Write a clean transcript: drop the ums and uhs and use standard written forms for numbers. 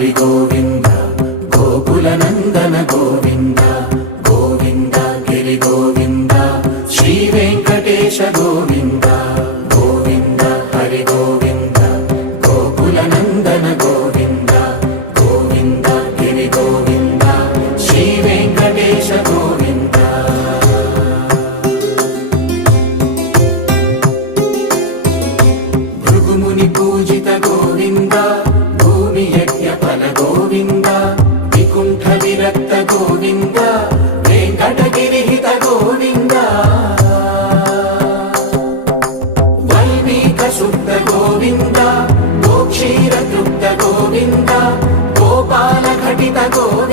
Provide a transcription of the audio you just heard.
హరి గోవింద గోకుల నందన గోవింద గోవింద గిరి గోవింద శ్రీ వెంకటేశ గోవింద గోవింద హరి గోవింద గోకుల నందన గోవింద గోవింద గిరి గోవింద శ్రీ వెంకటేశ గోవింద భృగుముని పూజిత గోవింద భూమి యజ్ఞ ఫల గోవింద వికుంఠ విరక్త గోవింద వెంకటగిరిహిత గోవింద వైదిక శుద్ధ గోవింద గోక్షీర తృప్త గోవింద గోపాల ఘటిత గోవింద